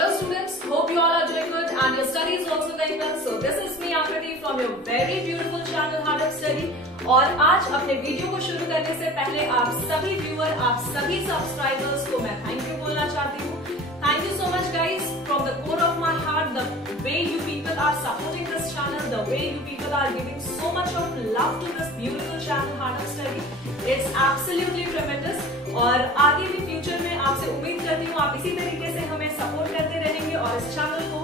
Hello students, hope you all are doing good and your study is also going well. So this is me Akriti from your very beautiful channel Heart of Study. और आज अपने video को शुरू करने से पहले आप सभी व्यूअर, आप सभी सब्सक्राइबर्स को मैं थैंक यू बोलना चाहती हूँ. Thank you so much guys from the core of my heart. The way you people are supporting this channel, the way you people are giving so much of love to this beautiful channel Heart of Study. It's absolutely tremendous. और आगे भी future में आपसे उम्मीद करती हूँ आप इसी तरीके से हमें सपोर्ट करते रहेंगे और इस चैनल को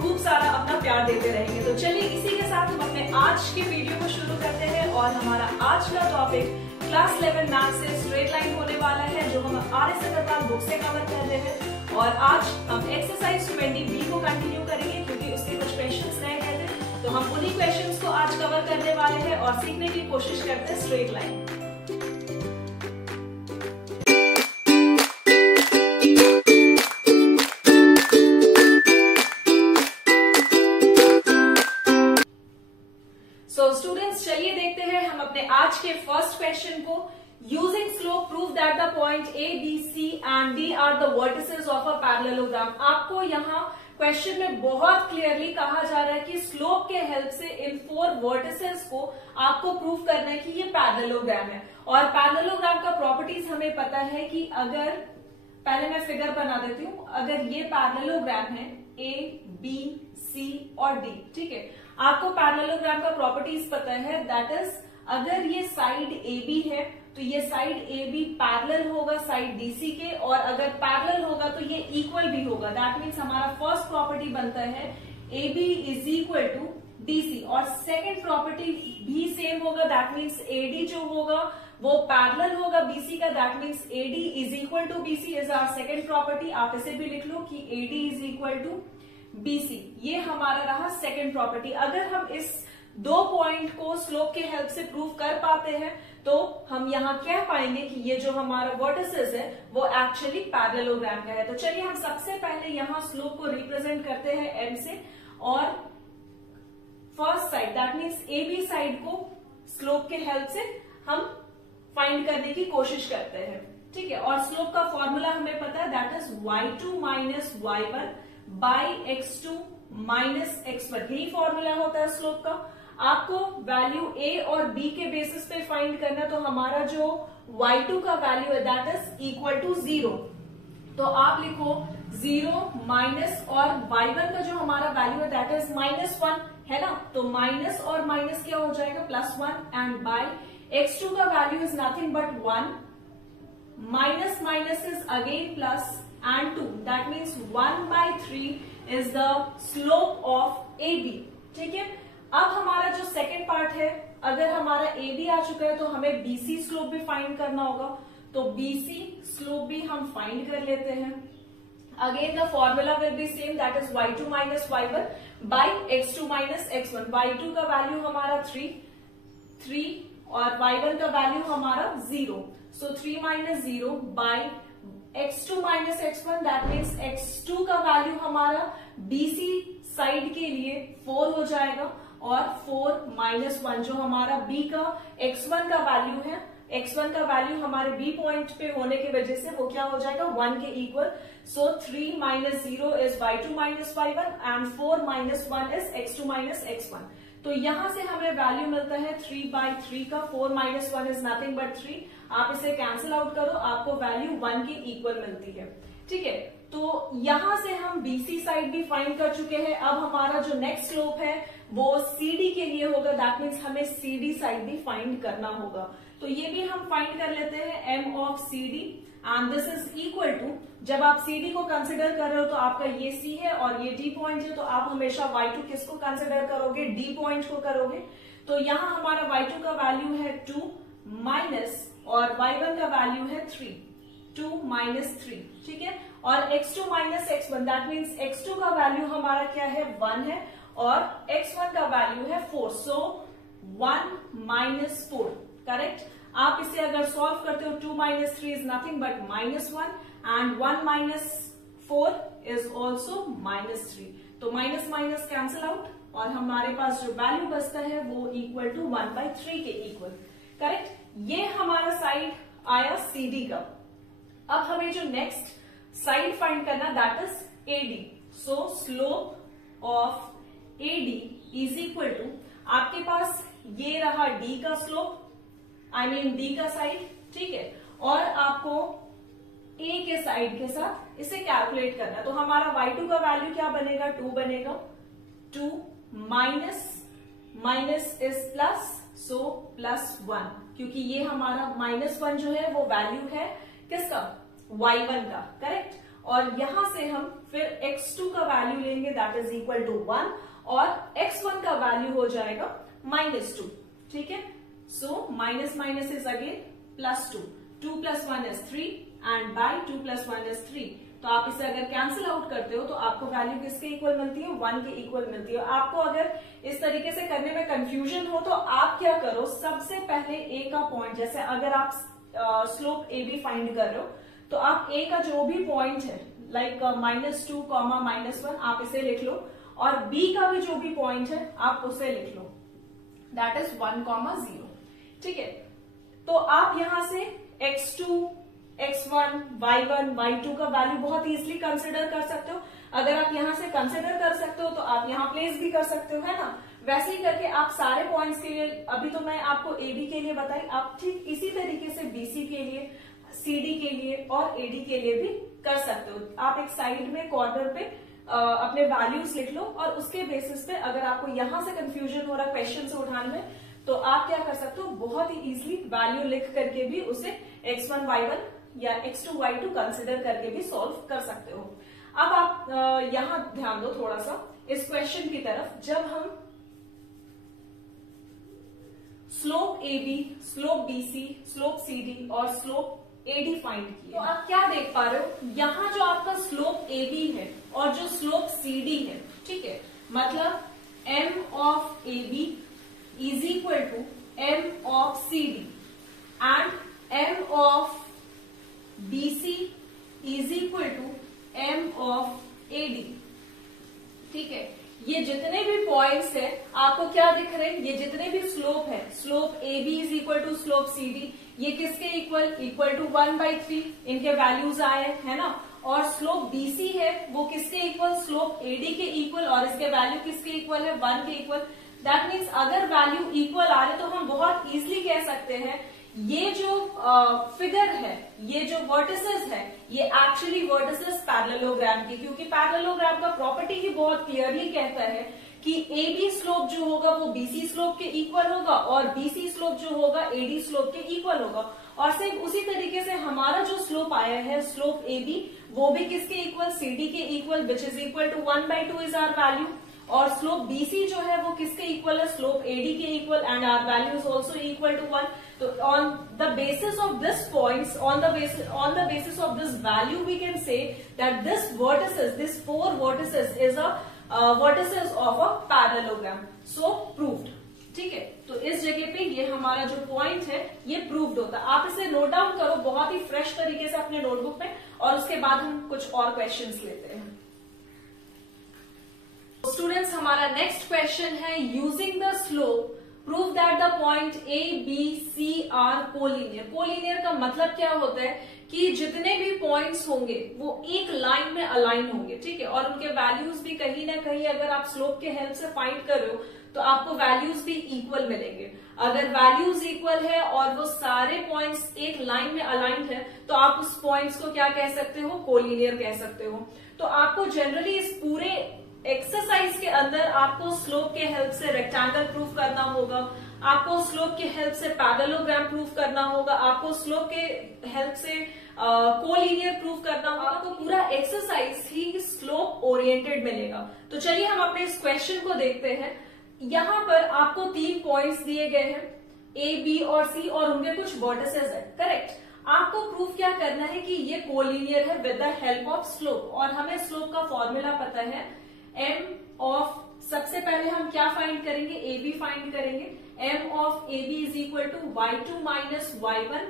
खूब सारा अपना प्यार देते रहेंगे. तो चलिए इसी के साथ हम अपने आज के वीडियो को शुरू करते हैं और हमारा आज का टॉपिक क्लास 11 मैथ्स से स्ट्रेट लाइन होने वाला है जो हम RS अग्रवाल बुक से कवर कर रहे हैं. और आज हम एक्सरसाइज 20B को कंटिन्यू करेंगे क्योंकि उसके कुछ क्वेश्चंस रह गए थे, तो हम उन्हीं क्वेश्चंस को आज कवर करने वाले हैं और सीखने की कोशिश करते हैं स्ट्रेट लाइन. चलिए देखते हैं हम अपने आज के फर्स्ट क्वेश्चन को. Using slope prove that the point A, B, C and D are the vertices of a parallelogram. आपको यहाँ क्वेश्चन में बहुत क्लियरली कहा जा रहा है कि स्लोप के हेल्प से इन 4 वर्टिसेस को आपको प्रूव करना है कि ये पैरेललोग्राम है. और पैरेललोग्राम का प्रॉपर्टीज हमें पता है कि अगर पहले मैं फिगर बना देती हूँ, अगर ये पैरेललोग्राम है A, B, C और D, ठीक है, आपको पैरेललोग्राम का प्रॉपर्टीज पता है. दैट इज अगर ये साइड AB है तो ये साइड AB पैरेलल होगा साइड DC के, और अगर पैरेलल होगा तो ये इक्वल भी होगा. दैट मीन्स हमारा फर्स्ट प्रॉपर्टी बनता है AB is equal to DC और सेकेंड प्रॉपर्टी भी सेम होगा. दैट मीन्स AD जो होगा वो पैरेलल होगा BC का. That means AD is equal to BC is our second property. आप इसे भी लिख लो कि AD is equal to BC. ये हमारा रहा सेकेंड प्रॉपर्टी. अगर हम इस 2 पॉइंट को स्लोप के हेल्प से प्रूव कर पाते हैं तो हम यहाँ कह पाएंगे कि ये जो हमारा वर्टिसेस है वो एक्चुअली पैरेललोग्राम का है. तो चलिए हम सबसे पहले यहाँ स्लोप को रिप्रेजेंट करते हैं M से और first side that means AB side को स्लोप के हेल्प से हम फाइंड करने की कोशिश करते हैं. ठीक है, और स्लोप का फॉर्मूला हमें पता है that is y2 minus y1 by x2 minus x1. यही फॉर्मूला होता है स्लोप का. आपको वैल्यू A और B के बेसिस पे फाइंड करना, तो हमारा जो y2 का वैल्यू है दैट इज इक्वल टू 0. तो आप लिखो 0 माइनस और y1 का जो हमारा वैल्यू है दैट इज -1 है ना. तो माइनस और माइनस क्या हो जाएगा +1 एंड बाय x2 का value is nothing but 1 minus minus is again plus and 2. That means 1/3 is the slope of AB. ठीक है, अब हमारा जो सेकेंड पार्ट है, अगर हमारा AB आ चुका है तो हमें BC स्लोप भी फाइंड करना होगा. तो BC स्लोप भी हम फाइंड कर लेते हैं. Again the formula will be same that is y2 minus y1 by x2 minus x1. y2 का वैल्यू हमारा 3 और y1 का वैल्यू हमारा 0. सो 3 minus 0 by x2 minus x1 that means x2 का वैल्यू हमारा BC साइड के लिए 4 हो जाएगा और 4 माइनस 1 जो हमारा B का x1 का वैल्यू है, x1 का वैल्यू हमारे B पॉइंट पे होने की वजह से वो क्या हो जाएगा 1 के equal. So 3 minus 0 is y2 minus y1 and 4 minus 1 is x2 minus x1. तो यहां से हमें वैल्यू मिलता है 3/3 का. 4 माइनस 1 इज नथिंग बट 3. आप इसे कैंसिल आउट करो, आपको वैल्यू 1 के इक्वल मिलती है. ठीक है, तो यहां से हम BC साइड भी फाइंड कर चुके हैं. अब हमारा जो नेक्स्ट स्लोप है वो CD के लिए होगा. दैट मीन्स हमें CD साइड भी फाइंड करना होगा. तो ये भी हम फाइंड कर लेते हैं M of CD and this is equal to, जब आप CD को कंसिडर कर रहे हो तो आपका ये C है और ये D पॉइंट है, तो आप हमेशा y2 किसको कंसिडर करोगे, D पॉइंट को करोगे. तो यहाँ हमारा y2 का वैल्यू है 2 माइनस और y1 का वैल्यू है 3. 2 माइनस 3. ठीक है, और x2 minus x1 that means x2 का वैल्यू हमारा क्या है 1 है और x1 का वैल्यू है 4. सो 1 माइनस 4. करेक्ट. आप इसे अगर सॉल्व करते हो 2 minus 3 is nothing but -1 and 1 minus 4 is also -3. तो माइनस माइनस कैंसिल आउट और हमारे पास जो वैल्यू बचता है वो इक्वल टू 1/3 के इक्वल. करेक्ट. ये हमारा साइड आया CD का. अब हमें जो नेक्स्ट साइड फाइंड करना that is AD. So slope of AD is equal to, आपके पास ये रहा D का स्लोप, I mean D का साइड, ठीक है, और आपको A के साइड के साथ इसे कैलकुलेट करना है. तो हमारा y2 का वैल्यू क्या बनेगा, 2 बनेगा. 2 माइनस इज प्लस, सो +1, क्योंकि ये हमारा -1 जो है वो वैल्यू है किसका, y1 का, करेक्ट. और यहां से हम फिर x2 का वैल्यू लेंगे, दैट इज इक्वल टू 1, और x1 का वैल्यू हो जाएगा -2, ठीक है. So minus minus is again +2. 2 + 1 is 3 and by 2 + 1 is 3. तो आप इसे अगर कैंसिल आउट करते हो तो आपको वैल्यू किसके इक्वल मिलती है, 1 के इक्वल मिलती है. आपको अगर इस तरीके से करने में कंफ्यूजन हो तो आप क्या करो, सबसे पहले ए का पॉइंट, जैसे अगर आप स्लोप ए बी फाइंड कर रहे हो तो आप ए का जो भी पॉइंट है लाइक -2, -1 आप इसे लिख लो, और बी का भी जो भी पॉइंट है आप उसे लिख लो, दैट इज 1, 0, ठीक है. तो आप यहां से x2, x1, y1, y2 का वैल्यू बहुत इजीली कंसिडर कर सकते हो. अगर आप यहां से कंसिडर कर सकते हो तो आप यहां प्लेस भी कर सकते हो, है ना. वैसे ही करके आप सारे पॉइंट्स के लिए, अभी तो मैं आपको AB के लिए बताई, आप ठीक इसी तरीके से BC के लिए, CD के लिए और AD के लिए भी कर सकते हो. आप एक साइड में कॉर्नर पे अपने वैल्यूज लिख लो, और उसके बेसिस पे अगर आपको यहां से कंफ्यूजन हो रहा है क्वेश्चन से उठाने में, तो आप क्या कर सकते हो, बहुत ही इजीली वैल्यू लिख करके भी उसे x1 y1 या x2 y2 कंसिडर करके भी सॉल्व कर सकते हो. अब आप यहां ध्यान दो थोड़ा सा इस क्वेश्चन की तरफ. जब हम slope AB, slope BC, slope CD और स्लोप AD फाइंड किए, तो आप क्या देख पा रहे हो, यहां जो आपका स्लोप AB है और जो स्लोप CD है, ठीक है, मतलब M of AB is equal to M of CD and M of BC is equal to M of AD, ठीक है. ये जितने भी पॉइंट्स है आपको क्या दिख रहे हैं, ये जितने भी स्लोप है, slope AB is equal to slope CD, ये किसके इक्वल टू 1/3, इनके वैल्यूज आए है ना. और स्लोप BC है वो किसके इक्वल, स्लोप AD के इक्वल, और इसके वैल्यू किसके इक्वल है, 1 के इक्वल. दैट मीन्स अगर वैल्यू इक्वल आ रहे तो हम बहुत इजीली कह सकते हैं ये जो फिगर है, ये जो वर्टिसेस है, ये एक्चुअली वर्टिसेस पैरेललोग्राम की, क्योंकि पैरेललोग्राम का प्रॉपर्टी ही बहुत क्लियरली कहता है कि AB स्लोप जो होगा वो BC स्लोप के इक्वल होगा, और BC स्लोप जो होगा AD स्लोप के इक्वल होगा. और सिर्फ उसी तरीके से हमारा जो स्लोप आया है स्लोप AB, वो भी किसके इक्वल, CD के equal, which is equal to 1/2 is our value. और स्लोप BC जो है वो किसके इक्वल है, स्लोप AD के equal, and our value is also equal to 1. तो on the basis of this points, on the basis of this value, we can say that this vertices, this 4 vertices is a vertices of a parallelogram. So proved. ठीक है, तो इस जगह पे ये हमारा जो पॉइंट है ये प्रूव्ड होता है. आप इसे नोट डाउन करो बहुत ही फ्रेश तरीके से अपने नोटबुक में, और उसके बाद हम कुछ और क्वेश्चंस लेते हैं. स्टूडेंट्स, हमारा नेक्स्ट क्वेश्चन है, using the slope prove that the point A, B, C are collinear. Collinear का मतलब क्या होता है कि जितने भी पॉइंट्स होंगे वो एक लाइन में अलाइन होंगे, ठीक है, और उनके वैल्यूज भी कहीं ना कहीं अगर आप स्लोप के हेल्प से फाइंड कर रहे हो तो आपको वैल्यूज भी इक्वल मिलेंगे. अगर वैल्यूज इक्वल है और वो सारे पॉइंट्स एक लाइन में अलाइंड है तो आप उस पॉइंट्स को क्या कह सकते हो, कोलिनियर कह सकते हो. तो आपको जनरली इस पूरे एक्सरसाइज के अंदर आपको स्लोप के हेल्प से रेक्टेंगल प्रूफ करना होगा, आपको स्लोप के हेल्प से पैरेललोग्राम प्रूफ करना होगा, आपको स्लोप के हेल्प से कोलिनियर प्रूफ करना होगा. आपको पूरा एक्सरसाइज ही स्लोप ओरिएंटेड मिलेगा. तो चलिए हम अपने इस क्वेश्चन को देखते हैं. यहां पर आपको 3 पॉइंट्स दिए गए हैं, A, B और C, और उनके कुछ वर्टिसेस है, करेक्ट. आपको प्रूफ क्या करना है कि ये कोलिनियर है with the help of slope, और हमें स्लोप का फॉर्मूला पता है M ऑफ, सबसे पहले हम क्या फाइंड करेंगे, AB फाइंड करेंगे. M of AB is equal to y2 minus y1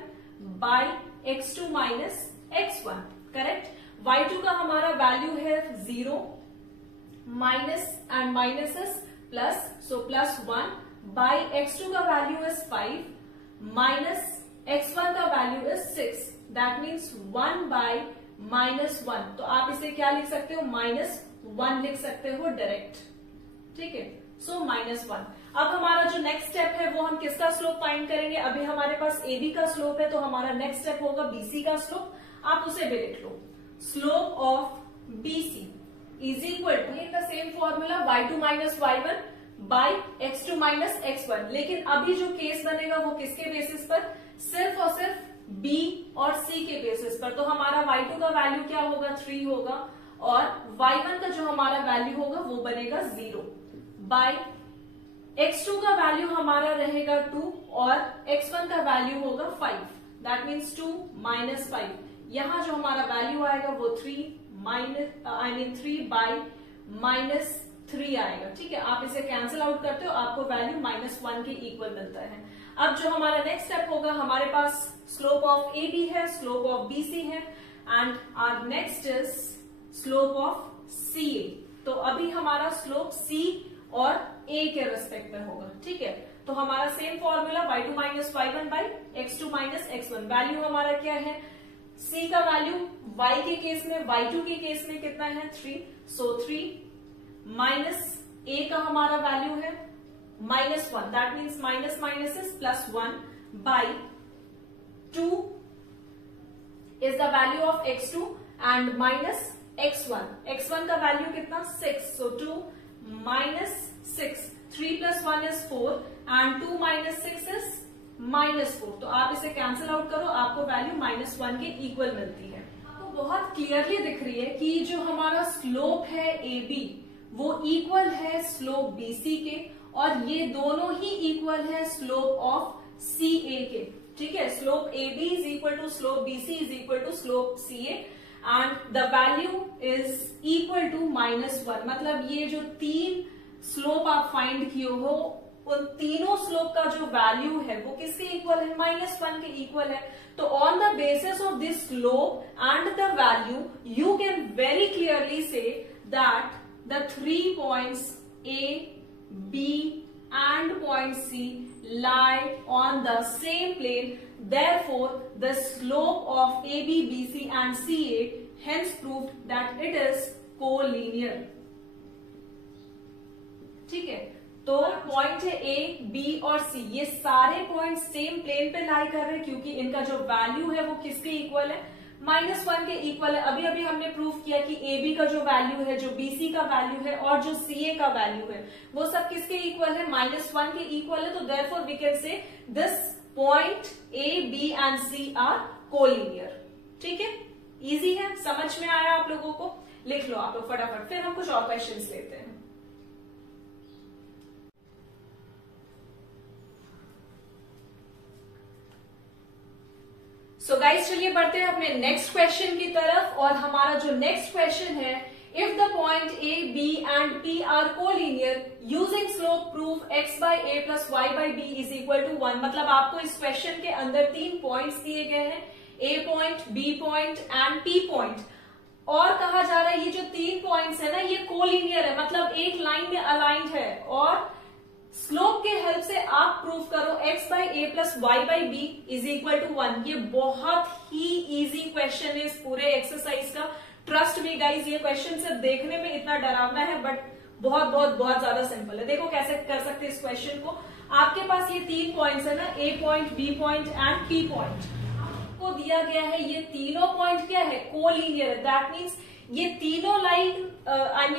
by x2 minus x1, correct. y2 का हमारा वैल्यू है 0, minus and minus plus, so +1 by x2 का वैल्यू इज 5 माइनस x1 का value is 6, that means 1 by -1, तो आप इसे क्या लिख सकते हो, -1 लिख सकते हो डायरेक्ट, ठीक है। सो -1। अब हमारा जो नेक्स्ट स्टेप है वो हम किसका स्लोप फाइंड करेंगे, अभी हमारे पास AB का स्लोप है, तो हमारा नेक्स्ट स्टेप होगा BC का स्लोप। आप उसे भी लिख लो, slope of BC is equal to in the same formula y2 minus y1 by x2 minus x1। लेकिन अभी जो केस बनेगा वो किसके बेसिस पर, सिर्फ और सिर्फ B और C के बेसिस पर। तो हमारा y2 का वैल्यू क्या होगा, 3 होगा, और y1 का जो हमारा वैल्यू होगा वो बनेगा 0 बाय x2 का वैल्यू हमारा रहेगा 2 और x1 का वैल्यू होगा 5, दैट मीन्स 2 माइनस 5। यहां जो हमारा वैल्यू आएगा वो 3 बाय -3 आएगा, ठीक है। आप इसे कैंसिल आउट करते हो, आपको वैल्यू -1 के इक्वल मिलता है। अब जो हमारा नेक्स्ट स्टेप होगा, हमारे पास स्लोप ऑफ AB है, स्लोप ऑफ BC है, and our next is slope of CA। तो अभी हमारा स्लोप C और A के रेस्पेक्ट में होगा, ठीक है। तो हमारा same formula y2 minus y1 by x2 minus x1। Value हमारा क्या है, C का वैल्यू y के केस में, y2 के केस में कितना है, 3। सो 3 माइनस A का हमारा वैल्यू है -1, that means minus minus is +1 by 2 is the value of x2 and minus x1। x1 का वैल्यू कितना, 6। सो 2 माइनस 6, 3 + 1 is 4 एंड 2 - 6 is -4। तो आप इसे कैंसिल आउट करो, आपको वैल्यू -1 के इक्वल मिलती है। आपको बहुत क्लियरली दिख रही है कि जो हमारा स्लोप है AB वो इक्वल है स्लोप BC के, और ये दोनों ही इक्वल है स्लोप ऑफ CA के, ठीक है। Slope AB is equal to slope BC is equal to slope CA and the value is equal to -1। मतलब ये जो 3 स्लोप आप फाइंड किए हो, उन तीनों स्लोप का जो वैल्यू है वो किसके इक्वल है, -1 के इक्वल है। तो on the basis of this slope and the value you can very clearly say that the 3 points A, B and point C lie on the same plane. Therefore, the slope of AB, BC and CA hence proved that it is collinear. ठीक है, तो point है A, B और C, ये सारे point same plane पे लाई कर रहे हैं क्योंकि इनका जो वैल्यू है वो किसके इक्वल है, -1 के इक्वल है। अभी अभी हमने प्रूव किया कि AB का जो वैल्यू है, जो BC का वैल्यू है और जो CA का वैल्यू है वो सब किसके इक्वल है, -1 के इक्वल है। तो therefore we can say this point A, B and C are collinear. ठीक है, इजी है, समझ में आया आप लोगों को, लिख लो आप लोग फटाफट, फिर हम कुछ और क्वेश्चंस लेते हैं। सो गाइस चलिए बढ़ते हैं अपने नेक्स्ट क्वेश्चन की तरफ, और हमारा जो नेक्स्ट क्वेश्चन है, if the point A, B and P are collinear using slope prove x by a plus y by b is equal to 1। मतलब आपको इस क्वेश्चन के अंदर 3 पॉइंट्स दिए गए हैं, A point, B point and P point, और कहा जा रहा है ये जो 3 पॉइंट्स है ना ये कोलिनियर है, मतलब एक लाइन में अलाइंड है, और स्लोप के हेल्प से आप प्रूव करो x by a plus y by b is equal to 1। ये बहुत ही इजी क्वेश्चन है इस पूरे एक्सरसाइज का, ट्रस्ट मी गाइज, ये क्वेश्चन सिर्फ देखने में इतना डरावना है बट बहुत बहुत बहुत ज्यादा सिंपल है। देखो कैसे कर सकते हैं इस क्वेश्चन को। आपके पास ये 3 पॉइंट्स है ना, A point, B point and P point, आपको दिया गया है ये तीनों पॉइंट क्या है, कोलिनियर है। दैट मीन्स ये तीनों लाइन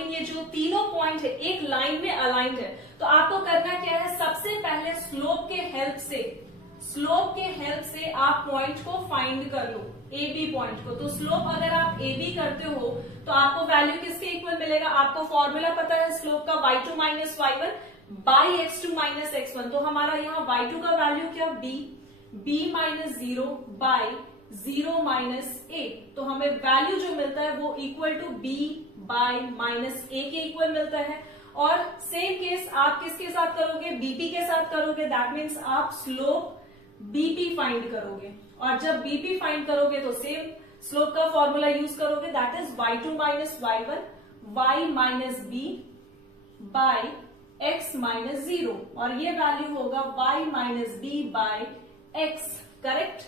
ये जो तीनों पॉइंट है एक लाइन में अलाइंड है। तो आपको करना क्या है, सबसे पहले स्लोप के हेल्प से आप पॉइंट को फाइंड कर लो, ए बी पॉइंट को। तो स्लोप अगर आप ए बी करते हो तो आपको वैल्यू किसके इक्वल मिलेगा, आपको फॉर्मूला पता है स्लोप का, y2 minus y1 by x2 minus x1। तो हमारा यहाँ y2 का वैल्यू क्या, b minus 0 by 0 minus a। तो हमें वैल्यू जो मिलता है वो equal to b by minus a के इक्वल मिलता है। और सेम केस आप किसके साथ करोगे, बीपी के साथ करोगे। दैट मीन्स आप स्लोप बीपी फाइंड करोगे, और जब बीपी फाइंड करोगे तो सेम स्लोप का फॉर्मूला यूज करोगे, that is y2 minus y1 y minus b by x minus 0, और ये वैल्यू होगा y minus b by x। Correct,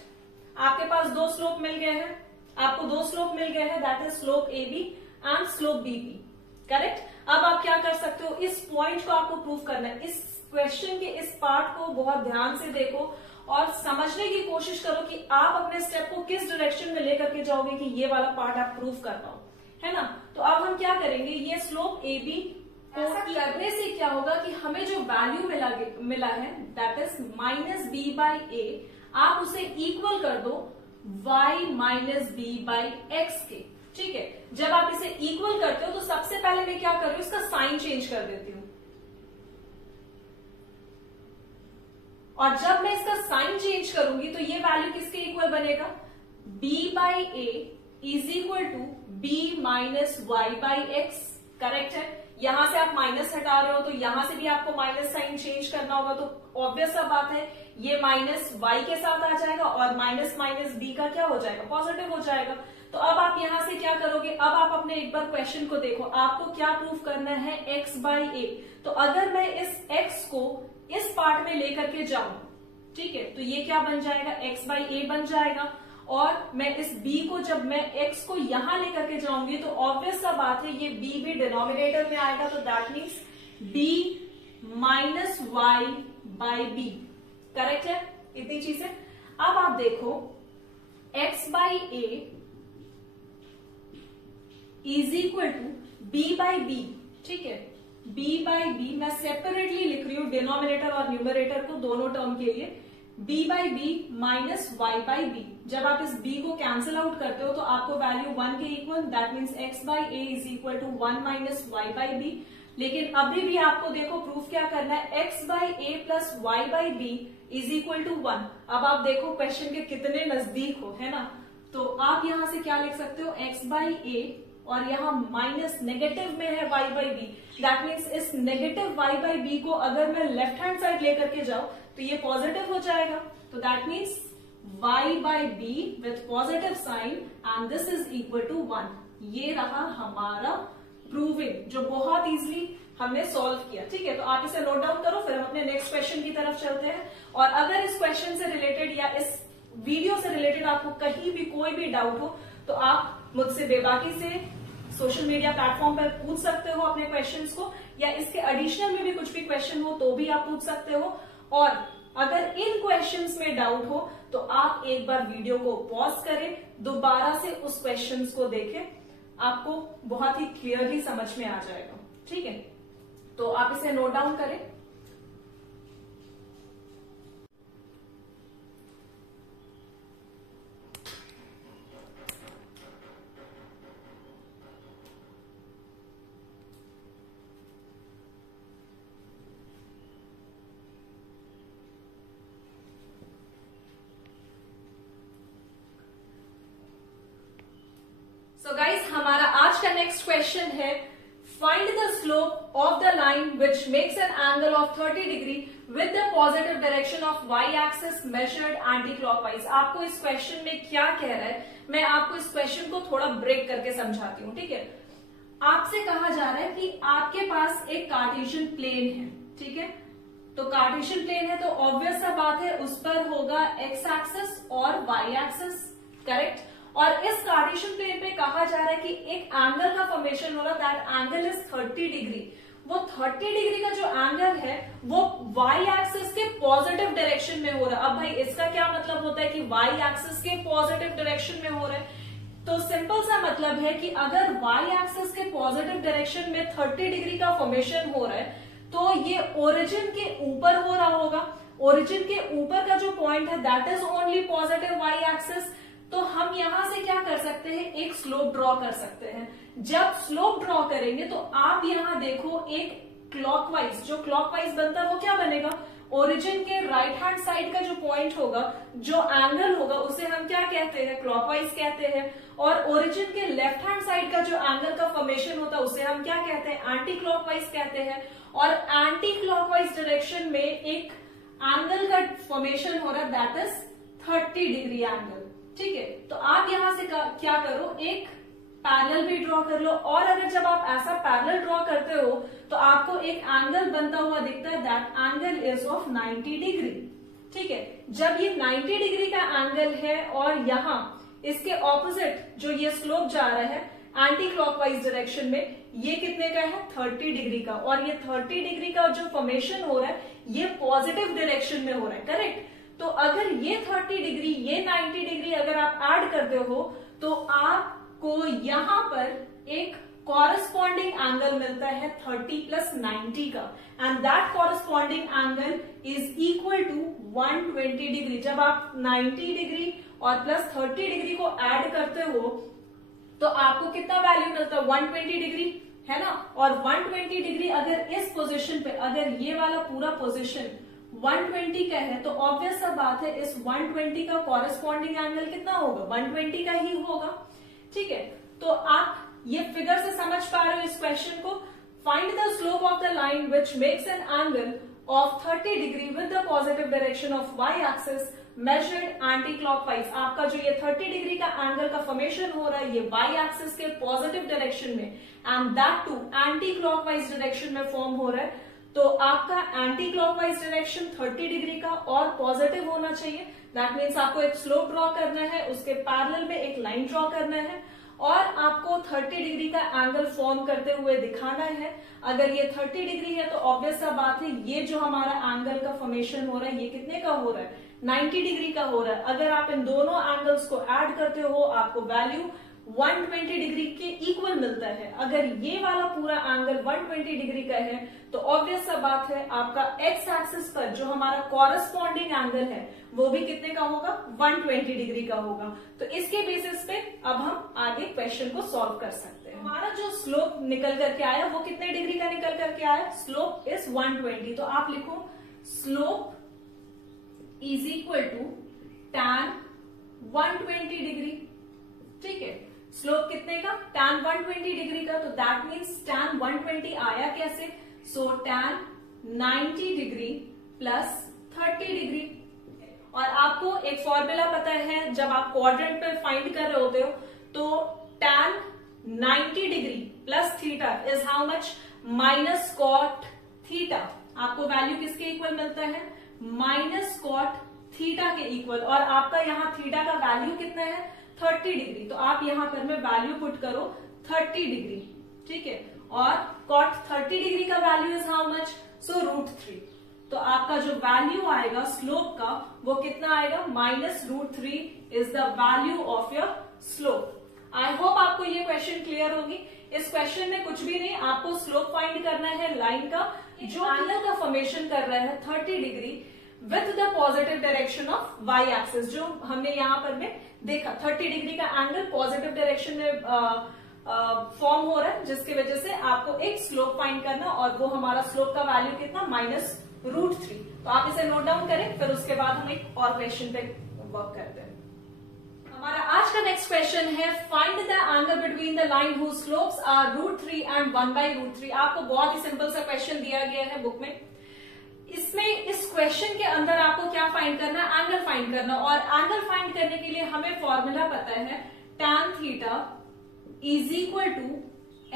आपके पास 2 स्लोप मिल गए हैं। आपको दो स्लोप मिल गए हैं, that is slope A B and slope B B, correct. अब आप क्या कर सकते हो, इस पॉइंट को आपको प्रूव करना है। इस क्वेश्चन के इस पार्ट को बहुत ध्यान से देखो और समझने की कोशिश करो कि आप अपने स्टेप को किस डायरेक्शन में लेकर के जाओगे कि ये वाला पार्ट आप प्रूव कर पाओ, है ना। तो अब हम क्या करेंगे, ये स्लोप ए बी को करने से क्या होगा कि हमें जो वैल्यू मिला है that is minus B by A, आप उसे इक्वल कर दो y minus B by X के, ठीक है। जब आप इसे इक्वल करते हो तो सबसे पहले मैं क्या कर रही हूं, इसका साइन चेंज कर देती हूं, और जब मैं इसका साइन चेंज करूंगी तो ये वैल्यू किसके इक्वल बनेगा, b by a is equal to b minus y by x, correct है। यहां से आप माइनस हटा रहे हो तो यहां से भी आपको माइनस साइन चेंज करना होगा, तो ऑब्वियस सा बात है ये माइनस वाई के साथ आ जाएगा और माइनस माइनस बी का क्या हो जाएगा, पॉजिटिव हो जाएगा। तो अब आप यहां से क्या करोगे, अब आप अपने एक बार क्वेश्चन को देखो, आपको क्या प्रूफ करना है, x बाई ए। तो अगर मैं इस x को इस पार्ट में लेकर के जाऊं, ठीक है, तो ये क्या बन जाएगा, x बाई ए बन जाएगा। और मैं इस b को जब मैं x को यहां लेकर के जाऊंगी तो ऑब्वियस सा बात है ये b भी डिनोमिनेटर में आएगा, तो that means b minus y by b, correct है, इतनी चीजें। अब आप देखो x by a is equal to b by b, ठीक है, b बाई बी मैं सेपरेटली लिख रही हूं डिनोमिनेटर और न्यूमरेटर को दोनों टर्म के लिए, b by b minus y by b. जब आप इस b को कैंसिल आउट करते हो तो आपको वैल्यू 1 के equal, that means x by a is equal to 1 minus y by b. लेकिन अभी भी आपको देखो प्रूफ क्या करना है, x by a plus y by b is equal to 1। अब आप देखो क्वेश्चन के कितने नजदीक हो, है ना। तो आप यहां से क्या लिख सकते हो, x बाई ए और यहां माइनस नेगेटिव में है y by b, that means इस नेगेटिव y बाई बी को अगर मैं लेफ्ट हैंड साइड लेकर के जाऊं तो ये पॉजिटिव हो जाएगा, तो that means y by b with positive sign and this is equal to 1। ये रहा हमारा प्रूविंग जो बहुत इजीली हमने सॉल्व किया, ठीक है। तो आप इसे नोट डाउन करो, फिर हम अपने नेक्स्ट क्वेश्चन की तरफ चलते हैं। और अगर इस क्वेश्चन से रिलेटेड या इस वीडियो से रिलेटेड आपको कहीं भी कोई भी डाउट हो तो आप मुझसे बेबाकी से सोशल मीडिया प्लेटफॉर्म पर पूछ सकते हो अपने क्वेश्चंस को, या इसके एडिशनल में भी कुछ भी क्वेश्चन हो तो भी आप पूछ सकते हो। और अगर इन क्वेश्चंस में डाउट हो तो आप एक बार वीडियो को पॉज करें, दोबारा से उस क्वेश्चंस को देखें, आपको बहुत ही क्लियरली समझ में आ जाएगा, ठीक है। तो आप इसे नोट डाउन करें। सो गाइस, हमारा आज का नेक्स्ट क्वेश्चन है, find the slope of the line which makes an angle of 30 degree with the positive direction of y axis measured anti clockwise. आपको इस क्वेश्चन में क्या कह रहा है, मैं आपको इस क्वेश्चन को थोड़ा ब्रेक करके समझाती हूँ, ठीक है। आपसे कहा जा रहा है कि आपके पास एक कार्टेशियन प्लेन है, ठीक है। तो कार्टेशियन प्लेन है तो ऑब्वियस सा बात है उस पर होगा एक्स एक्सिस और वाई एक्सिस, करेक्ट। और इस कार्टेशियन प्लेन पे कहा जा रहा है कि एक एंगल का फॉर्मेशन हो रहा है, दैट एंगल इज 30 डिग्री। वो 30 डिग्री का जो एंगल है वो वाई एक्सिस के पॉजिटिव डायरेक्शन में हो रहा है। अब भाई इसका क्या मतलब होता है कि वाई एक्सिस के पॉजिटिव डायरेक्शन में हो रहा है, तो सिंपल सा मतलब है कि अगर वाई एक्सिस के पॉजिटिव डायरेक्शन में 30 डिग्री का फॉर्मेशन हो रहा है तो ये ओरिजिन के ऊपर हो रहा होगा। ओरिजिन के ऊपर का जो पॉइंट है that is only positive y axis. तो हम यहां से क्या कर सकते हैं, एक स्लोप ड्रॉ कर सकते हैं। जब स्लोप ड्रॉ करेंगे तो आप यहां देखो एक क्लॉकवाइज, जो क्लॉकवाइज बनता है वो क्या बनेगा, ओरिजिन के राइट हैंड साइड का जो पॉइंट होगा, जो एंगल होगा उसे हम क्या कहते हैं, क्लॉकवाइज कहते हैं। और ओरिजिन के लेफ्ट हैंड साइड का जो एंगल का फॉर्मेशन होता है उसे हम क्या कहते हैं, एंटी क्लॉकवाइज कहते हैं। और एंटी क्लॉकवाइज डायरेक्शन में एक एंगल का फॉर्मेशन हो रहा है दैट इज 30 डिग्री एंगल, ठीक है। तो आप यहां से क्या करो, एक पैरेलल भी ड्रॉ कर लो। और अगर जब आप ऐसा पैरेलल ड्रॉ करते हो तो आपको एक एंगल बनता हुआ दिखता है, that angle is of 90 degree, ठीक है। जब ये 90 डिग्री का एंगल है और यहां इसके ऑपोजिट जो ये स्लोप जा रहा है एंटी क्लॉकवाइज डायरेक्शन में, ये कितने का है 30 डिग्री का, और ये 30 डिग्री का जो फॉर्मेशन हो रहा है ये पॉजिटिव डायरेक्शन में हो रहा है, करेक्ट। तो अगर ये 30 डिग्री ये 90 डिग्री अगर आप ऐड करते हो तो आपको यहां पर एक कॉरस्पॉन्डिंग एंगल मिलता है 30 प्लस 90 का, and that corresponding angle is equal to 120 degree. जब आप 90 डिग्री और प्लस 30 डिग्री को ऐड करते हो तो आपको कितना वैल्यू मिलता है 120 डिग्री, है ना। और 120 डिग्री अगर इस पोजीशन पे, अगर ये वाला पूरा पोजीशन 120 का है तो ऑब्वियस सा बात है इस 120 का कॉरस्पॉन्डिंग एंगल कितना होगा 120 का ही होगा, ठीक है। तो आप ये फिगर से समझ पा रहे हो इस क्वेश्चन को। Find the slope of the line which makes an angle of 30 degree with the positive direction of y axis measured anti clockwise. आपका जो ये 30 डिग्री का एंगल का फॉर्मेशन हो रहा है ये वाई एक्सिस के पॉजिटिव डायरेक्शन में and that to anti clockwise direction में फॉर्म हो रहा है। तो आपका एंटी क्लॉकवाइज डायरेक्शन 30 डिग्री का और पॉजिटिव होना चाहिए। दैट मीन्स आपको एक स्लोप ड्रॉ करना है, उसके पैरेलल में एक लाइन ड्रॉ करना है और आपको 30 डिग्री का एंगल फॉर्म करते हुए दिखाना है। अगर ये 30 डिग्री है तो ऑब्वियस सा बात है ये जो हमारा एंगल का फॉर्मेशन हो रहा है ये कितने का हो रहा है 90 डिग्री का हो रहा है। अगर आप इन दोनों एंगल्स को ऐड करते हो आपको वैल्यू 120 डिग्री के इक्वल मिलता है। अगर ये वाला पूरा एंगल 120 डिग्री का है तो ऑब्वियस सा बात है आपका एक्स एक्सिस पर जो हमारा कॉरस्पॉन्डिंग एंगल है वो भी कितने का होगा 120 डिग्री का होगा। तो इसके बेसिस पे अब हम आगे क्वेश्चन को सॉल्व कर सकते हैं। हमारा जो स्लोप निकल करके आया वो कितने डिग्री का निकल करके आया, स्लोप इज 120। तो आप लिखो slope is equal to tan 120 degree, ठीक है। स्लोप कितने का tan 120 डिग्री का, तो दैट मीन्स tan 120 आया कैसे, सो tan 90 डिग्री प्लस 30 डिग्री। और आपको एक फॉर्मूला पता है जब आप क्वाड्रेंट पे फाइंड कर रहे होते हो तो tan 90 degree plus theta is how much minus cot theta. आपको वैल्यू किसके इक्वल मिलता है माइनस कॉट थीटा के इक्वल, और आपका यहाँ थीटा का वैल्यू कितना है 30 डिग्री। तो आप यहाँ पर में वैल्यू पुट करो 30 डिग्री, ठीक है। और कॉट 30 डिग्री का वैल्यू इज हाउ मच, सो √3। तो आपका जो वैल्यू आएगा स्लोप का वो कितना आएगा -√3 is the value of your slope. I hope आपको ये क्वेश्चन क्लियर होगी। इस क्वेश्चन में कुछ भी नहीं, आपको स्लोप फाइंड करना है लाइन का जो एंगल का फॉर्मेशन कर रहा है 30 degree with the positive direction of y axis. जो हमने यहाँ पर में देखा 30 डिग्री का एंगल पॉजिटिव डायरेक्शन में फॉर्म हो रहा है जिसकी वजह से आपको एक स्लोप फाइंड करना, और वो हमारा स्लोप का वैल्यू कितना -√3। तो आप इसे नोट डाउन करें, फिर उसके बाद हम एक और क्वेश्चन पे वर्क करते हैं। हमारा आज का नेक्स्ट क्वेश्चन है find the angle between the line whose slopes are √3 and 1/√3। आपको बहुत ही सिंपल सा क्वेश्चन दिया गया है बुक में। इसमें इस क्वेश्चन के अंदर आपको क्या फाइंड करना है, एंगल फाइंड करना, और एंगल फाइंड करने के लिए हमें फॉर्मूला पता है tan theta is equal to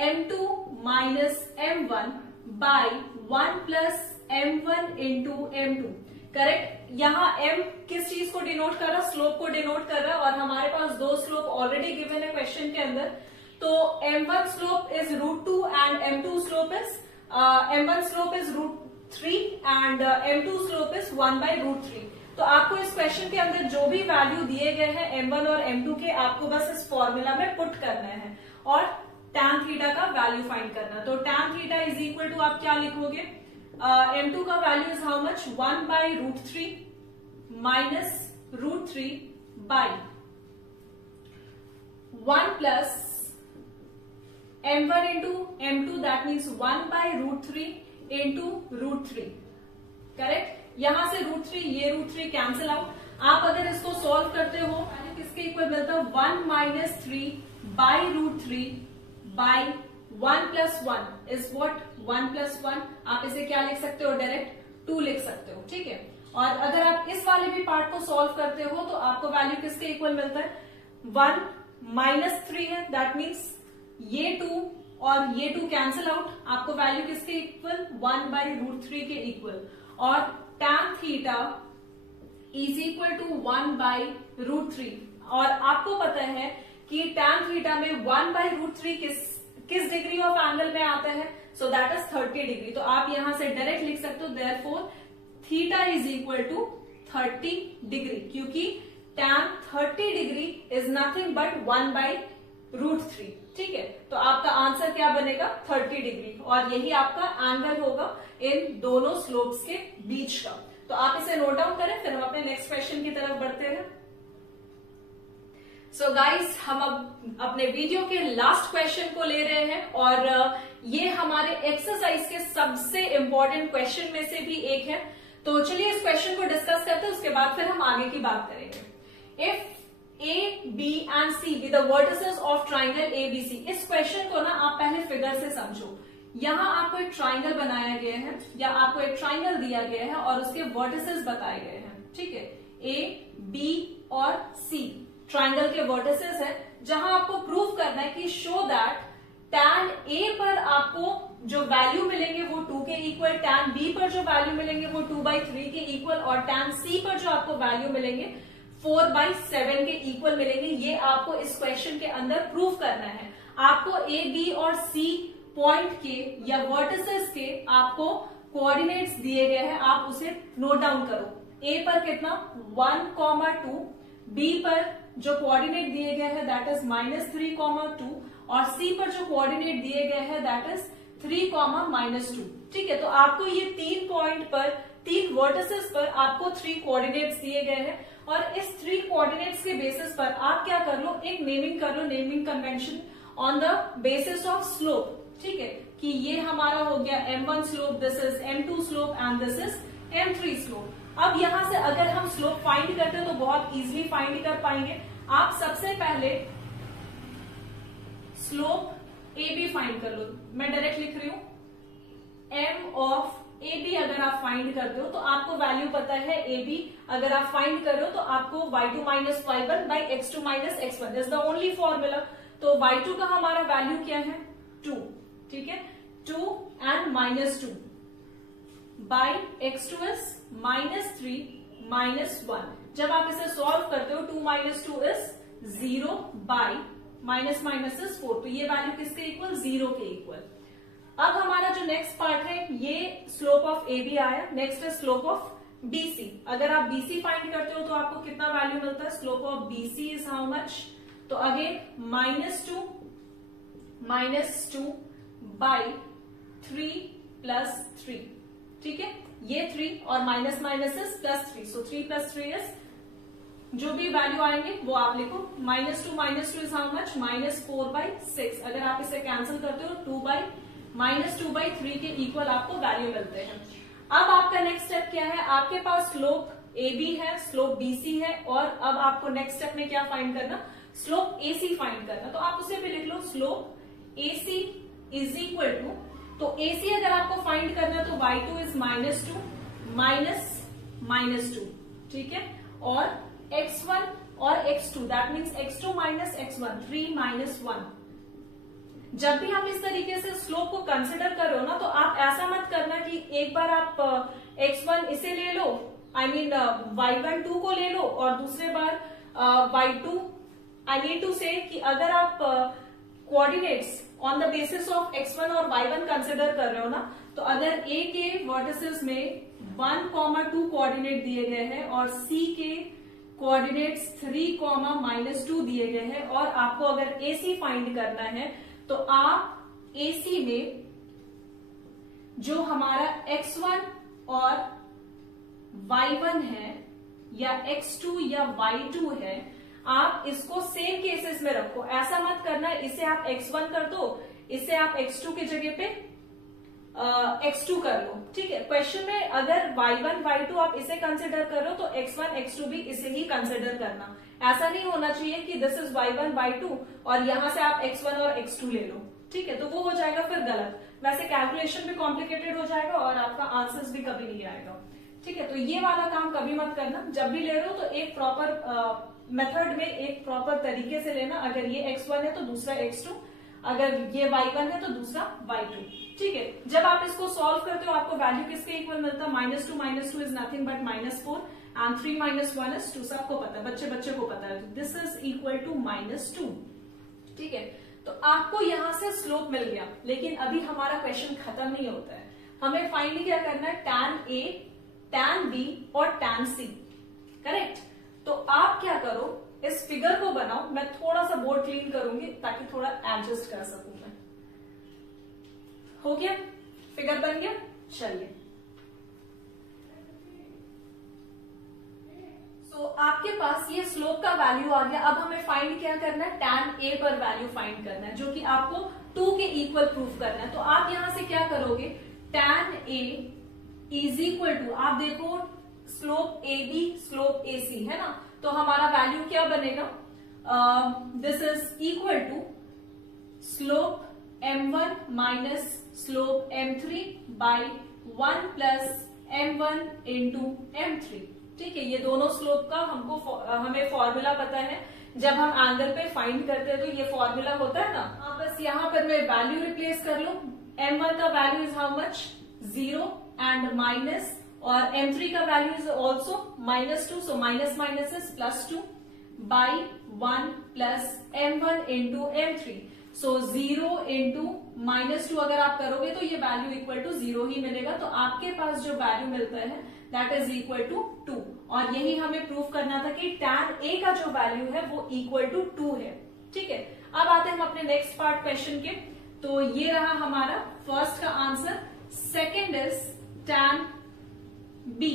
m2 minus m1 by 1 plus m1 into m2, correct. यहाँ m किस चीज को डिनोट कर रहा है, स्लोप को डिनोट कर रहा है, और हमारे पास दो स्लोप ऑलरेडी गिवन है क्वेश्चन के अंदर। तो m1 slope is √2 and m2 slope is m1 slope is √3 and m2 slope is 1/√3। तो आपको इस क्वेश्चन के अंदर जो भी वैल्यू दिए गए हैं m1 और m2 के, आपको बस इस फॉर्मूला में पुट करना है और tan थीटा का वैल्यू फाइंड करना। तो tan theta is equal to आप क्या लिखोगे, m2 का value is how much 1/√3 minus √3 by 1 plus m1 into m2, that means 1/√3 into √3, correct. यहां से √3 ये √3 कैंसिल आउट। आप अगर इसको सॉल्व करते हो किसके इक्वल मिलता है 1 minus 3/√3 by 1 plus 1 is what 1 plus 1। आप इसे क्या लिख सकते हो, डायरेक्ट 2 लिख सकते हो, ठीक है। और अगर आप इस वाले भी पार्ट को सॉल्व करते हो तो आपको वैल्यू किसके इक्वल मिलता है 1 माइनस 3 है, दैट मीन्स ये 2 और ये 2 कैंसिल आउट। आपको वैल्यू किसके इक्वल 1/√3 के इक्वल, और tan theta is equal to 1/√3। और आपको पता है कि tan थीटा में 1/√3 किस डिग्री ऑफ एंगल में आता है, सो दैट इज 30 डिग्री। तो आप यहां से डायरेक्ट लिख सकते हो therefore theta is equal to 30 degree, क्योंकि tan 30 degree is nothing but 1/√3। ठीक है, तो आपका आंसर क्या बनेगा 30 डिग्री, और यही आपका एंगल होगा इन दोनों स्लोप्स के बीच का। तो आप इसे नोट डाउन करें, फिर हम अपने नेक्स्ट क्वेश्चन की तरफ बढ़ते हैं। सो गाइस, हम अब अपने वीडियो के लास्ट क्वेश्चन को ले रहे हैं, और ये हमारे एक्सरसाइज के सबसे इंपॉर्टेंट क्वेश्चन में से भी एक है। तो चलिए इस क्वेश्चन को डिस्कस करते हैं, उसके बाद फिर हम आगे की बात करेंगे। If A, B and C be the vertices of triangle ABC। इस क्वेश्चन को ना आप पहले फिगर से समझो। यहां आपको एक ट्राइंगल बनाया गया है, या आपको एक ट्राइंगल दिया गया है और उसके वर्टिसेस बताए गए हैं। ठीक है, A, B और C ट्राइंगल के वर्टिसेस हैं, जहां आपको प्रूव करना है कि शो दैट tan A पर आपको जो वैल्यू मिलेंगे वो 2 के इक्वल, tan B पर जो वैल्यू मिलेंगे वो 2/3 के इक्वल, और tan C पर जो आपको वैल्यू मिलेंगे 4/7 के इक्वल मिलेंगे। ये आपको इस क्वेश्चन के अंदर प्रूव करना है। आपको A, B और C पॉइंट के या वर्टिसेस के आपको कोऑर्डिनेट्स दिए गए हैं, आप उसे नोट डाउन करो। A पर कितना 1,2, B पर जो कोऑर्डिनेट दिए गए हैं दैट इज -3,2, और C पर जो कोऑर्डिनेट दिए गए हैं दैट इज 3,-2। ठीक है, तो आपको ये 3 पॉइंट पर, 3 वर्टिसेस पर आपको 3 कोऑर्डिनेट्स दिए गए हैं, और इस 3 कोऑर्डिनेट्स के बेसिस पर आप क्या कर लो, एक नेमिंग कर लो, naming convention on the basis of slope. ठीक है, कि ये हमारा हो गया M1 slope, this is M2 slope and this is M3 slope. अब यहां से अगर हम स्लोप फाइंड करते हैं तो बहुत इजीली फाइंड कर पाएंगे। आप सबसे पहले स्लोप AB फाइंड कर लो। मैं डायरेक्ट लिख रही हूं M ऑफ AB। अगर आप फाइंड करते हो तो आपको वैल्यू पता है AB, अगर आप फाइंड कर रहे हो तो आपको y2 minus y1 by x2 minus x1 is the only formula. तो y2 का हमारा वैल्यू क्या है 2, ठीक है, 2 एंड -2 बाई x2 इज -3 -1। जब आप इसे सॉल्व करते हो 2 - 2 is 0 by minus minus is 4, तो ये वैल्यू किसके इक्वल 0 के इक्वल। अब हमारा जो नेक्स्ट पार्ट है ये स्लोप ऑफ AB आया, नेक्स्ट है स्लोप ऑफ BC। अगर आप BC फाइंड करते हो तो आपको कितना वैल्यू मिलता है, slope of BC is how much, तो अगेन -2 बाई 3 + 3। ठीक है, ये 3 और minus minus is +3, so 3 + 3 is, जो भी वैल्यू आएंगे वो आप लिखो। -2 इज हाउ मच, -4/6। अगर आप इसे कैंसिल करते हो -2/3 के इक्वल आपको वैल्यू मिलते हैं। अब आपका नेक्स्ट स्टेप क्या है, आपके पास स्लोप AB है, स्लोप BC है, और अब आपको नेक्स्ट स्टेप में क्या फाइंड करना, स्लोप AC फाइंड करना। तो आप उसे भी लिख लो, slope AC is equal to, तो AC अगर आपको फाइंड करना है तो y2 इज -2 ठीक है, और x1 और x2 that means x2 minus x1 3 - 1। जब भी आप इस तरीके से स्लोप को कंसिडर कर रहे हो ना, तो आप ऐसा मत करना कि एक बार आप x1 इसे ले लो, आई मीन y1 2 को ले लो, और दूसरे बार y2। आई मीन टू से कि अगर आप coordinates on the basis of x1 और y1 कंसिडर कर रहे हो ना, तो अगर A के वर्टिसेस में 1,2 कोऑर्डिनेट दिए गए हैं और C के कोऑर्डिनेट्स 3, -2 दिए गए हैं, और आपको अगर AC फाइंड करना है तो आप AC में जो हमारा x1 और y1 है, या x2 या y2 है, आप इसको सेम केसेस में रखो। ऐसा मत करना इसे आप x1 कर दो, इसे आप x2 की जगह पे x2 कर लो। ठीक है, क्वेश्चन में अगर y1 y2 आप इसे कंसिडर कर रहे हो तो x1 x2 भी इसे ही कंसिडर करना। ऐसा नहीं होना चाहिए कि दिस इज y1 y2 और यहां से आप x1 और x2 ले लो। ठीक है, तो वो हो जाएगा फिर गलत, वैसे कैलकुलेशन भी कॉम्प्लिकेटेड हो जाएगा और आपका आंसर्स भी कभी नहीं आएगा। ठीक है, तो ये वाला काम कभी मत करना। जब भी ले रहे हो तो एक प्रॉपर मेथड में, एक प्रॉपर तरीके से लेना। अगर ये x1 है तो दूसरा x2, अगर ये y1 है तो दूसरा y2। ठीक है, जब आप इसको सॉल्व करते हो आपको वैल्यू किसके इक्वल मिलता है, -2 - 2 is nothing but -4 and 3 minus 1 is 2, सबको पता है, बच्चे बच्चे को पता है, दिस इज इक्वल टू -2। ठीक है, तो आपको यहां से स्लोप मिल गया, लेकिन अभी हमारा क्वेश्चन खत्म नहीं होता है। हमें फाइनली क्या करना है, tan A, tan B और tan C। करेक्ट। तो आप क्या करो, इस फिगर को बनाओ, मैं थोड़ा सा बोर्ड क्लीन करूंगी ताकि थोड़ा एडजस्ट कर सकूं मैं। हो गया, फिगर बन गया। चलिए, तो आपके पास ये स्लोप का वैल्यू आ गया। अब हमें फाइंड क्या करना है, tan A पर वैल्यू फाइंड करना है, जो कि आपको 2 के इक्वल प्रूफ करना है। तो आप यहां से क्या करोगे, tan A is equal to, आप देखो स्लोप AB स्लोप AC है ना, तो हमारा वैल्यू क्या बनेगा, this is equal to slope M1 minus slope M3 by 1 plus M1 into M3। ठीक है, ये दोनों स्लोप का हमें फॉर्मूला पता है, जब हम एंगल पे फाइंड करते हैं तो ये फॉर्मूला होता है ना। आप बस यहाँ पर मैं वैल्यू रिप्लेस कर लो, M1 का value is how much, 0 and minus, और M3 का value is also -2, so minus minus is +2 by 1 plus M1 into M3। So 0 into -2 अगर आप करोगे तो ये वैल्यू इक्वल टू 0 ही मिलेगा। तो आपके पास जो वैल्यू मिलता है दैट इज इक्वल टू 2, और यही हमें प्रूफ करना था कि tan A का जो वैल्यू है वो इक्वल टू 2 है। ठीक है, अब आते हैं हम अपने नेक्स्ट पार्ट क्वेश्चन के। तो ये रहा हमारा फर्स्ट का answer. Second is tan B।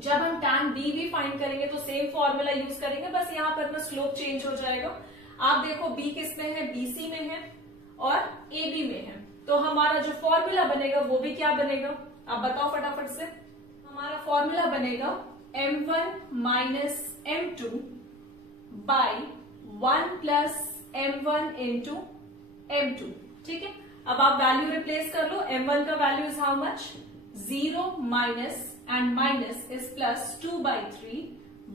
जब हम tan B भी फाइंड करेंगे तो सेम फॉर्मूला यूज करेंगे, बस यहां पर ना स्लोप चेंज हो जाएगा। आप देखो B किस में है, BC में है और AB में है, तो हमारा जो फॉर्मूला बनेगा वो भी क्या बनेगा, आप बताओ फटाफट से। हमारा फॉर्मूला बनेगा M1 minus M2 by 1 plus M1 into M2। ठीक है, अब आप वैल्यू रिप्लेस कर लो। M1 का value is how much, 0 minus and minus is +2/3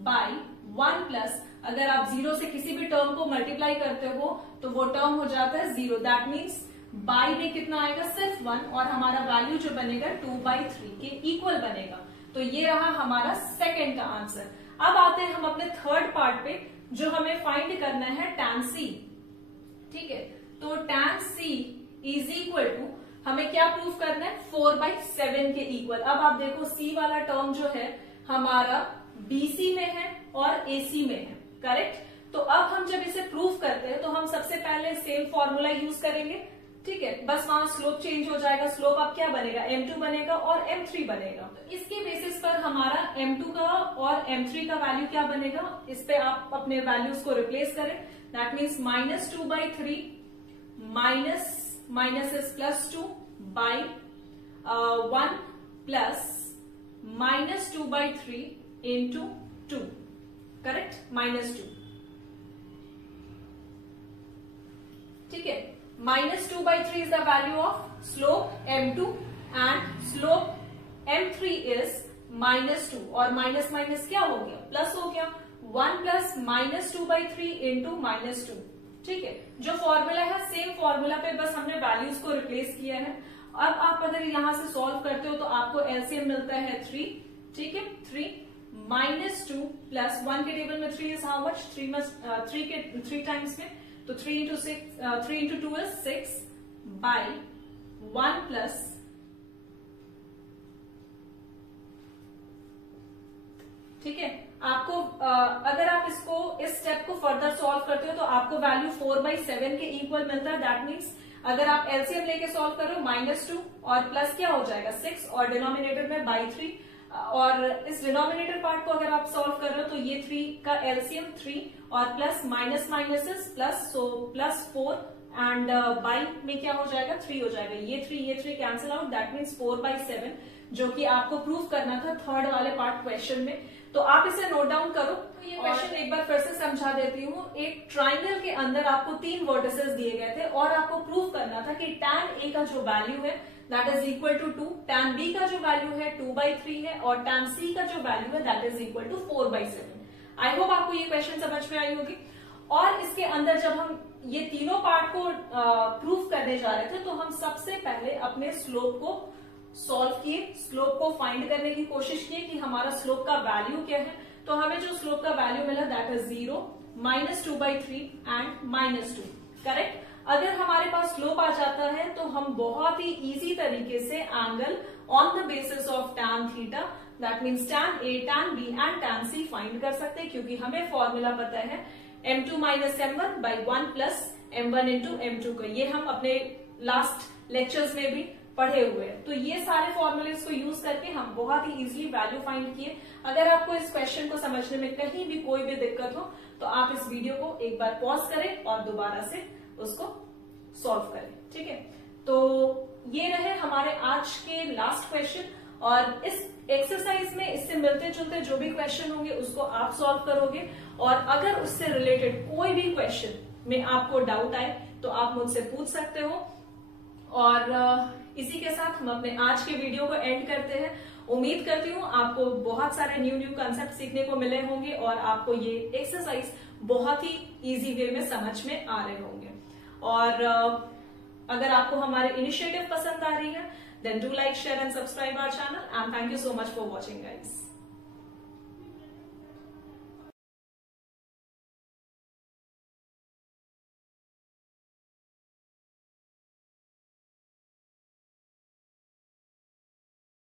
by 1 plus, अगर आप 0 से किसी भी टर्म को मल्टीप्लाई करते हो तो वो टर्म हो जाता है 0, दैट मीन्स बाई में कितना आएगा, सिर्फ 1, और हमारा वैल्यू जो बनेगा 2/3 के इक्वल बनेगा। तो ये रहा हमारा सेकेंड का आंसर। अब आते हैं हम अपने थर्ड पार्ट पे, जो हमें फाइंड करना है tan C। ठीक है, तो tan C is equal to, हमें क्या प्रूफ करना है, 4/7 के इक्वल। अब आप देखो C वाला टर्म जो है हमारा BC में है और AC में है। करेक्ट। तो अब हम जब इसे प्रूफ करते हैं तो हम सबसे पहले सेम फॉर्मूला यूज करेंगे। ठीक है, बस वहां स्लोप चेंज हो जाएगा। स्लोप अब क्या बनेगा, M2 बनेगा और M3 बनेगा। तो इसके बेसिस पर हमारा M2 का और M3 का वैल्यू क्या बनेगा, इस पे आप अपने वैल्यूज को रिप्लेस करें। That means -2/3 minus is +2 by 1 plus -2/3 into 2। Correct, -2। ठीक है, -2/3 is the value of slope M2 and slope M3 is -2, और माइनस माइनस क्या हो गया, प्लस हो गया, 1 प्लस -2/3 इंटू -2। ठीक है, जो फॉर्मूला है सेम फॉर्मूला पे बस हमने वैल्यूज को रिप्लेस किया है। अब आप अगर यहां से सॉल्व करते हो तो आपको एलसीएम मिलता है 3। ठीक है, 3 -2 प्लस 1 के टेबल में 3 इज हाउ मच, 3 टाइम्स में, तो 3 into 2 is 6 by 1 plus, ठीक है। आपको अगर आप इसको इस स्टेप को फर्दर सॉल्व करते हो तो आपको वैल्यू 4/7 के इक्वल मिलता है। दैट मीन्स अगर आप एलसीएम लेके सॉल्व कर रहे हो -2 और प्लस क्या हो जाएगा 6 और डिनोमिनेटर में बाई 3, और इस डिनोमिनेटर पार्ट को अगर आप सॉल्व कर रहे हो तो ये 3 का एलसीएम 3 और plus minus plus, so +4 and by में क्या हो जाएगा 3 हो जाएगा। ये 3 कैंसिल आउट, दैट मीन्स 4/7, जो कि आपको प्रूव करना था थर्ड वाले पार्ट क्वेश्चन में। तो आप इसे नोट डाउन करो। तो ये क्वेश्चन एक बार फिर से समझा देती हूँ। एक ट्राइंगल के अंदर आपको 3 वर्टिसेस दिए गए थे और आपको प्रूव करना था कि tan A का जो वैल्यू है that is equal to 2, tan B का जो वैल्यू है 2/3 है, और tan C का जो वैल्यू है that is equal to 4/7। I hope आपको ये क्वेश्चन समझ में आई होगी। और इसके अंदर जब हम ये तीनों पार्ट को प्रूव करने जा रहे थे तो हम सबसे पहले अपने स्लोप को सॉल्व किए, स्लोप को फाइंड करने की कोशिश किए कि हमारा स्लोप का वैल्यू क्या है। तो हमें जो स्लोप का वैल्यू मिला दैट इज 0, -2/3 एंड -2। करेक्ट। अगर हमारे पास स्लोप आ जाता है तो हम बहुत ही इजी तरीके से angle on the basis of tan theta that means tan A, tan B and tan C find कर सकते हैं, क्योंकि हमें फॉर्मूला पता है m2 - m1/1 plus m1 into m2 का। ये हम अपने लास्ट लेक्चर्स में भी पढ़े हुए हैं। तो ये सारे फॉर्मूलेस को यूज करके हम बहुत ही इजीली वैल्यू फाइंड किए। अगर आपको इस क्वेश्चन को समझने में कहीं भी कोई भी दिक्कत हो तो आप इस वीडियो को एक बार पॉज करें और दोबारा से उसको सॉल्व करें। ठीक है, तो ये रहे हमारे आज के लास्ट क्वेश्चन, और इस एक्सरसाइज में इससे मिलते जुलते जो भी क्वेश्चन होंगे उसको आप सॉल्व करोगे। और अगर उससे रिलेटेड कोई भी क्वेश्चन में आपको डाउट आए तो आप मुझसे पूछ सकते हो। और इसी के साथ हम अपने आज के वीडियो को एंड करते हैं। उम्मीद करती हूँ आपको बहुत सारे न्यू कंसेप्ट सीखने को मिले होंगे और आपको ये एक्सरसाइज बहुत ही इजी वे में समझ में आ रहे होंगे। और अगर आपको हमारे इनिशिएटिव पसंद आ रही है then do like, share and subscribe our channel, and thank you so much for watching guys.